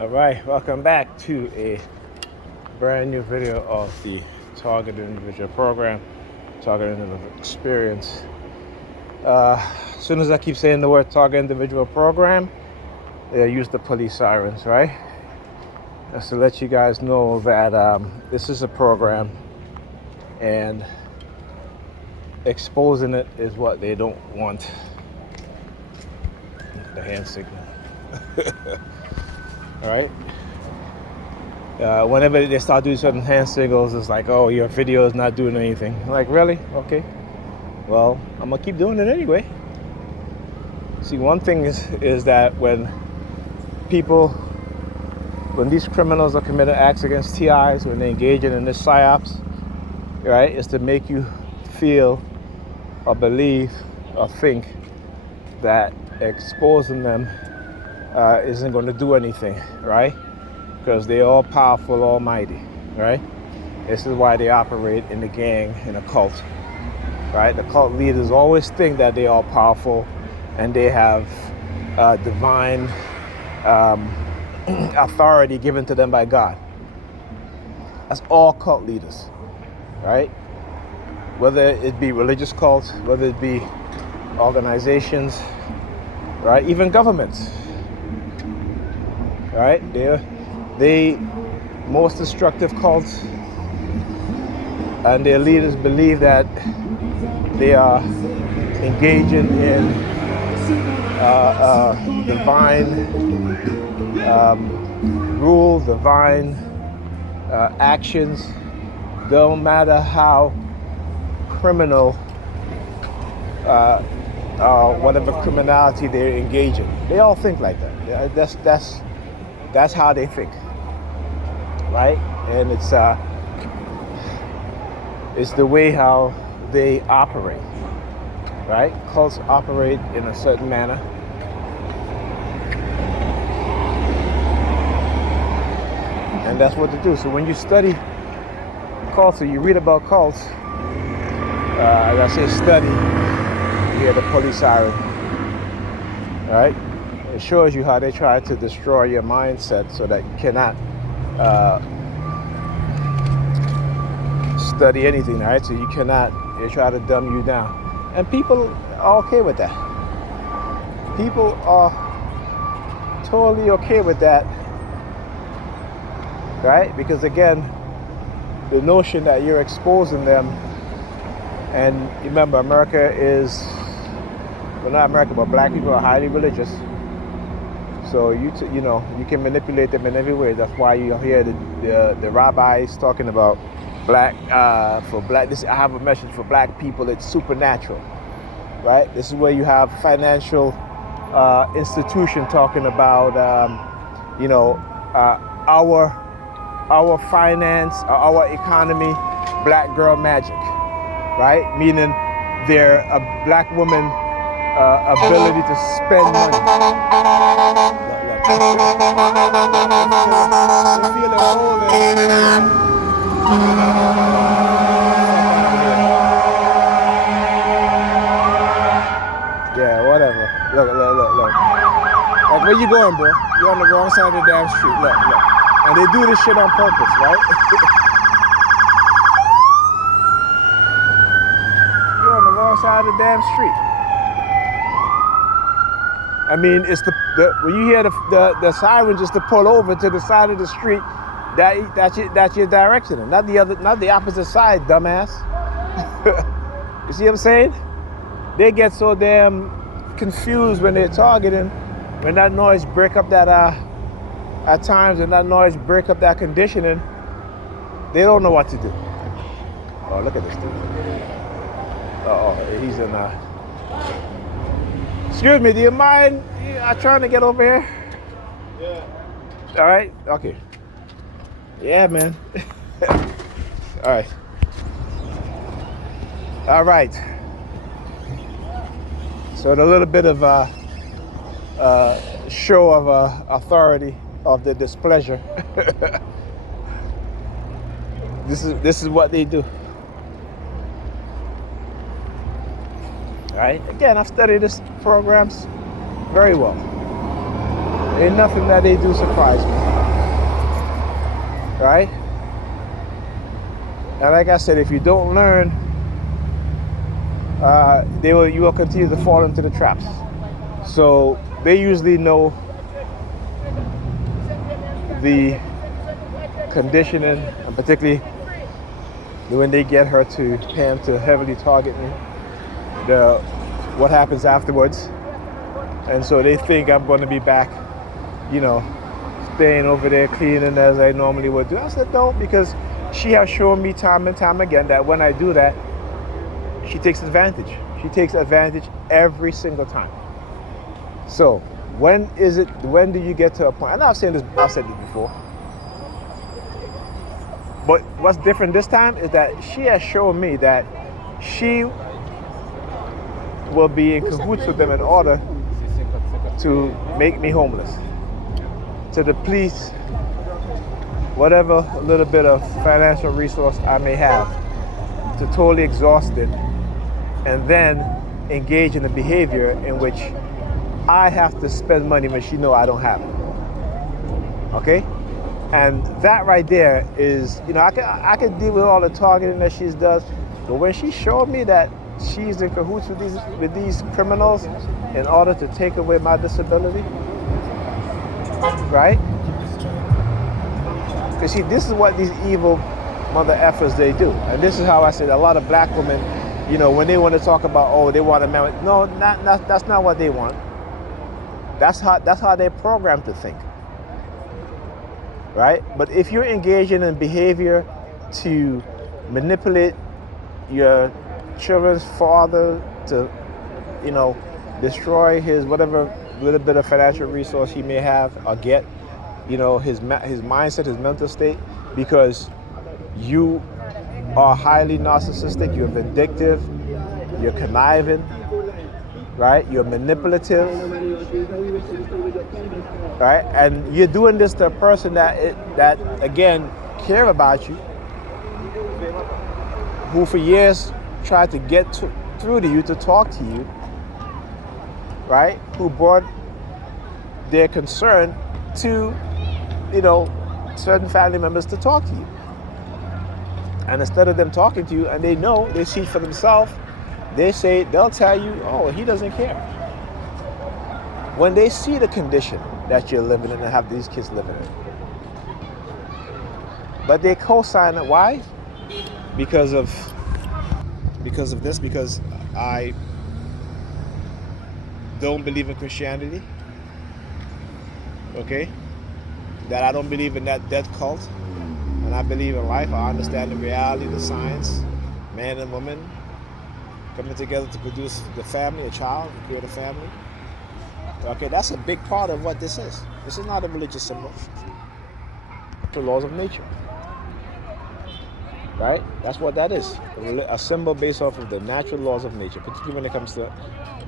All right, welcome back to a brand new video of the Targeted Individual Program, Targeted Individual Experience. As soon as I keep saying the word Targeted Individual Program, they use the police sirens, right? Just to let you guys know that this is a program and exposing it is what they don't want. The hand signal. All right. Whenever they start doing certain hand signals, it's like, oh, your video is not doing anything. I'm like, really? Okay. Well, I'm gonna keep doing it anyway. See, one thing is that when these criminals are committing acts against TIs, when they're engaging in this psyops, right, is to make you feel or believe or think that exposing them isn't going to do anything, right? Because they're all powerful, almighty, right? This is why they operate in the gang, in a cult, right? The cult leaders always think that they are powerful and they have divine authority given to them by God. That's all cult leaders, right? Whether it be religious cults, whether it be organizations, right? Even governments, right? They most destructive cults and their leaders believe that they are engaging in divine rule, divine actions. Don't matter how criminal whatever criminality they're engaging. They all think like that. That's how they think, right? And it's the way how they operate, right? Cults operate in a certain manner. And that's what they do. So when you study cults or you read about cults, as I say study, you hear the police siren, right? It shows you how they try to destroy your mindset so that you cannot study anything, right? So they try to dumb you down. And people are okay with that. People are totally okay with that, right? Because again, the notion that you're exposing them, and remember, not America, but black people are highly religious. So you can manipulate them in every way. That's why you hear the rabbis talking about I have a message for black people. It's supernatural, right? This is where you have financial institution talking about our finance, our economy, black girl magic, right? Meaning they're a black woman ability to spend money. Yeah, whatever. Look. Like, where you going, bro? You're on the wrong side of the damn street. Look. And they do this shit on purpose, right? You're on the wrong side of the damn street. I mean, it's when you hear the siren just to pull over to the side of the street, that's your direction, not the opposite side, dumbass. You see what I'm saying? They get so damn confused when they're targeting, when that noise break up that at times, and that noise break up that conditioning, they don't know what to do. Oh, look at this dude. He's in Excuse me, do you mind trying to get over here? Yeah. All right? Okay. Yeah, man. All right. So the little bit of show of authority of the displeasure. This is what they do. Right? Again, I've studied these programs very well. Ain't nothing that they do surprise me. right? And like I said, if you don't learn, you will continue to fall into the traps. So they usually know the conditioning, and particularly when they get her to Pam to heavily target me, what happens afterwards. And so they think I'm going to be back, you know, staying over there cleaning as I normally would do. I said no, because she has shown me time and time again that when I do that, she takes advantage. She takes advantage every single time. So when do you get to a point, and I've said this before, but what's different this time is that she has shown me that she will be in cahoots with them in order to make me homeless, to deplete whatever little bit of financial resource I may have, to totally exhaust it, and then engage in a behavior in which I have to spend money when she know I don't have it. Okay? And that right there is, I could deal with all the targeting that she does, but when she showed me that she's in cahoots with these criminals in order to take away my disability, right? Because see, this is what these evil mother effers they do, and this is how I said a lot of black women, when they want to talk about, they want a man. No, that's not what they want. That's how they're programmed to think, right? But if you're engaging in behavior to manipulate your children's father to, destroy his whatever little bit of financial resource he may have or get, his mindset, his mental state, because you are highly narcissistic, you're vindictive, you're conniving, right? You're manipulative, right? And you're doing this to a person that again care about you, who for years tried to get through to you, to talk to you, right? Who brought their concern to, certain family members to talk to you. And instead of them talking to you, and they see for themselves, they'll tell you, oh, he doesn't care. When they see the condition that you're living in and have these kids living in. But they co-sign it. Why? Because of this, because I don't believe in Christianity. Okay? That I don't believe in that death cult. And I believe in life. I understand the reality, the science, man and woman coming together to produce the family, a child, to create a family. Okay, that's a big part of what this is. This is not a religious symbol. The laws of nature. Right? That's what that is. A symbol based off of the natural laws of nature, particularly when it comes to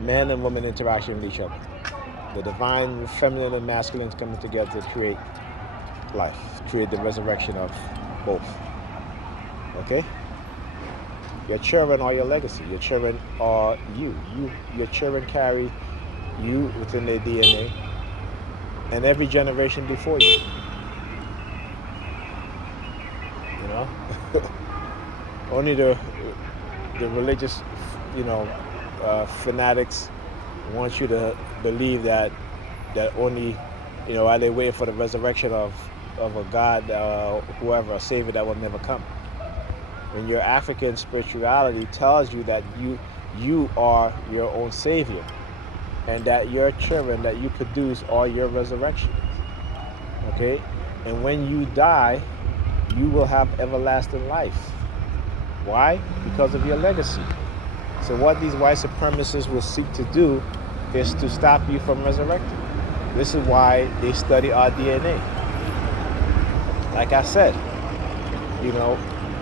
man and woman interaction with each other. The divine feminine and masculine coming together to create life, create the resurrection of both. Okay? Your children are your legacy. Your children are you. Your children carry you within their DNA and every generation before you. Only the religious, fanatics want you to believe that only, while they wait for the resurrection of a God, whoever, a savior that will never come. When your African spirituality tells you that you are your own savior, and that your children that you produce are your resurrection. Okay? And when you die, you will have everlasting life. Why? Because of your legacy. So what these white supremacists will seek to do is to stop you from resurrecting. This is why they study our DNA. Like I said,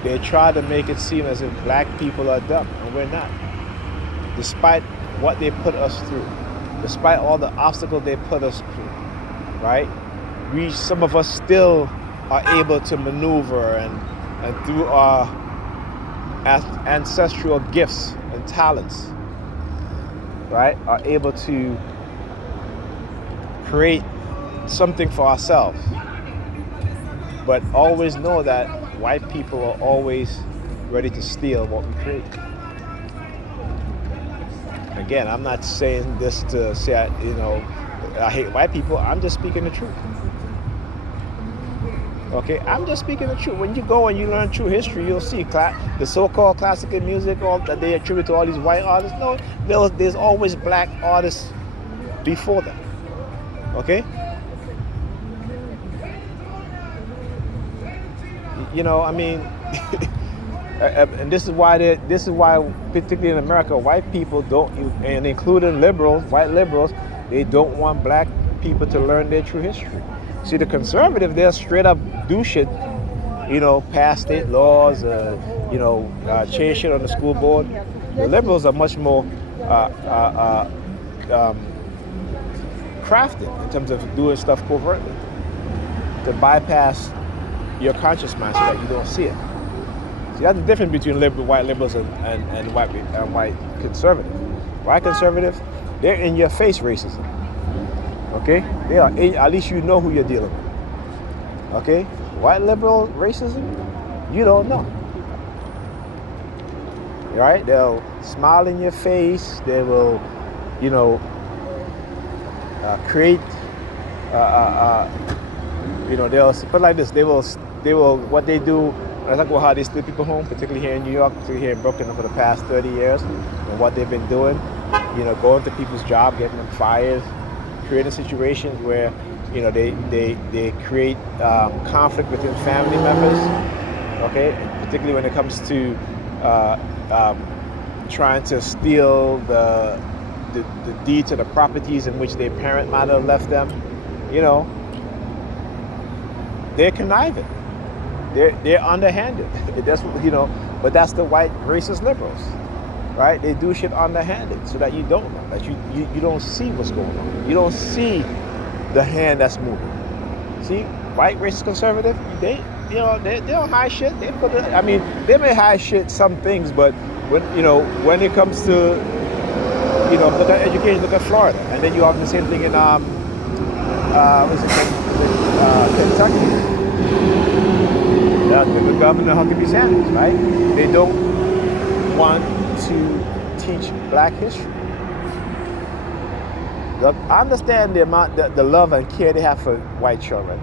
they try to make it seem as if black people are dumb, and we're not. Despite what they put us through, despite all the obstacles they put us through, right? Some of us still are able to maneuver and through our ancestral gifts and talents, right, are able to create something for ourselves. But always know that white people are always ready to steal what we create. Again, I'm not saying this to say I hate white people. I'm just speaking the truth. Okay, I'm just speaking the truth. When you go and you learn true history, you'll see the so-called classical music, all that they attribute to all these white artists. No, there's always black artists before them. Okay, I mean, and this is why, particularly in America, white people don't, and including liberals, white liberals, they don't want black people to learn their true history. See, the conservative, they'll straight up do shit, pass state laws, change shit on the school board. The liberals are much more crafted in terms of doing stuff covertly to bypass your conscious mind so that you don't see it. See, that's the difference between white liberals and white conservative. White conservative, they're in your face racism. Okay? They are, at least you know who you're dealing with. Okay? White liberal racism, you don't know. Right? They'll smile in your face. They will, create, they'll put it like this. They will, what they do, I talk about how they steal people home, particularly here in New York, particularly here in Brooklyn for the past 30 years, and what they've been doing, going to people's job, getting them fired, creating situations where, they create conflict within family members, okay? And particularly when it comes to trying to steal the deed to the properties in which their parent might have left them, they're conniving. They're underhanded. But that's the white racist liberals, right? They do shit underhanded so that you don't know, that you don't see what's going on. You don't see the hand that's moving. See, white racist conservative, they don't hide shit. They put it. I mean, they may hide shit some things, but when it comes to look at education, look at Florida, and then you have the same thing in Kentucky. The good governor Huckabee Sanders, right? They don't want to teach black history. Look, I understand the amount, the love and care they have for white children,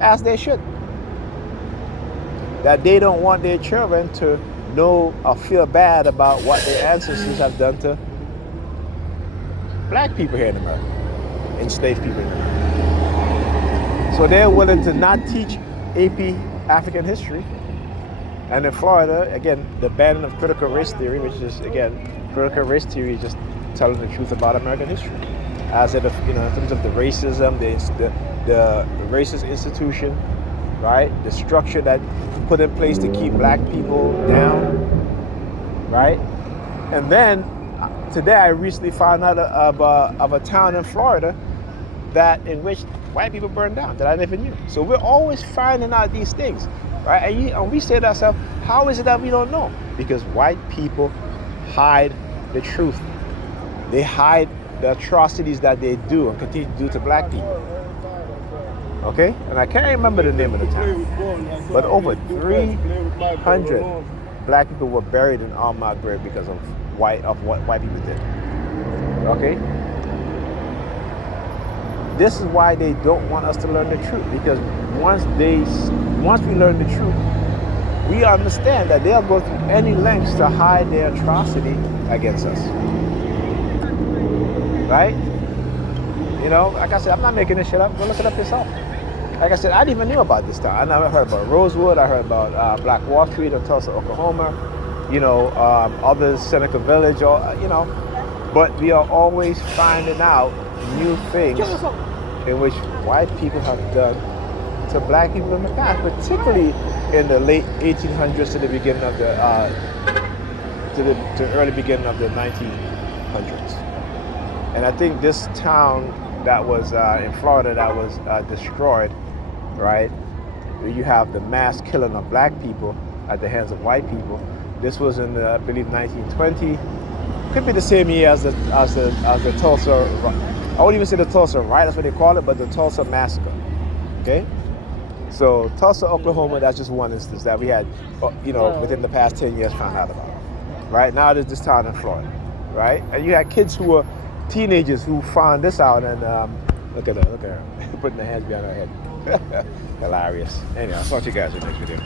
as they should. That they don't want their children to know or feel bad about what their ancestors have done to black people here in America, enslaved people. So they're willing to not teach AP African history. And in Florida, again, the banning of critical race theory, which is, again, critical race theory is just telling the truth about American history. As in terms of the racism, the racist institution, right? The structure that put in place to keep black people down, right? And then today I recently found out of a town in Florida in which white people burned down that I never knew. So we're always finding out these things, right? And we say to ourselves, how is it that we don't know? Because white people hide the truth. They hide the atrocities that they do and continue to do to black people. Okay? And I can't remember the name of the town, but over 300 black people were buried in unmarked grave because of what white people did. Okay? This is why they don't want us to learn the truth, because once we learn the truth, we understand that they'll go through any lengths to hide their atrocity against us. Right? Like I said, I'm not making this shit up. Go look it up yourself. Like I said, I didn't even knew about this town. I never heard about Rosewood. I heard about Black Wall Street in Tulsa, Oklahoma. Others, Seneca Village, but we are always finding out new things in which white people have done to black people in the past, particularly in the late 1800s to the beginning of the early beginning of the 1900s. And I think this town that was in Florida that was destroyed, right? Where you have the mass killing of black people at the hands of white people. This was in I believe 1920. Could be the same year as the Tulsa. I wouldn't even say the Tulsa riot, that's what they call it, but the Tulsa massacre. Okay. So Tulsa, Oklahoma, that's just one instance that we had, within the past 10 years found out about. Right now, there's this town in Florida, right? And you had kids who were teenagers who found this out, and look at her, putting their hands behind her head. Hilarious. Anyway, I'll talk to you guys in the next video.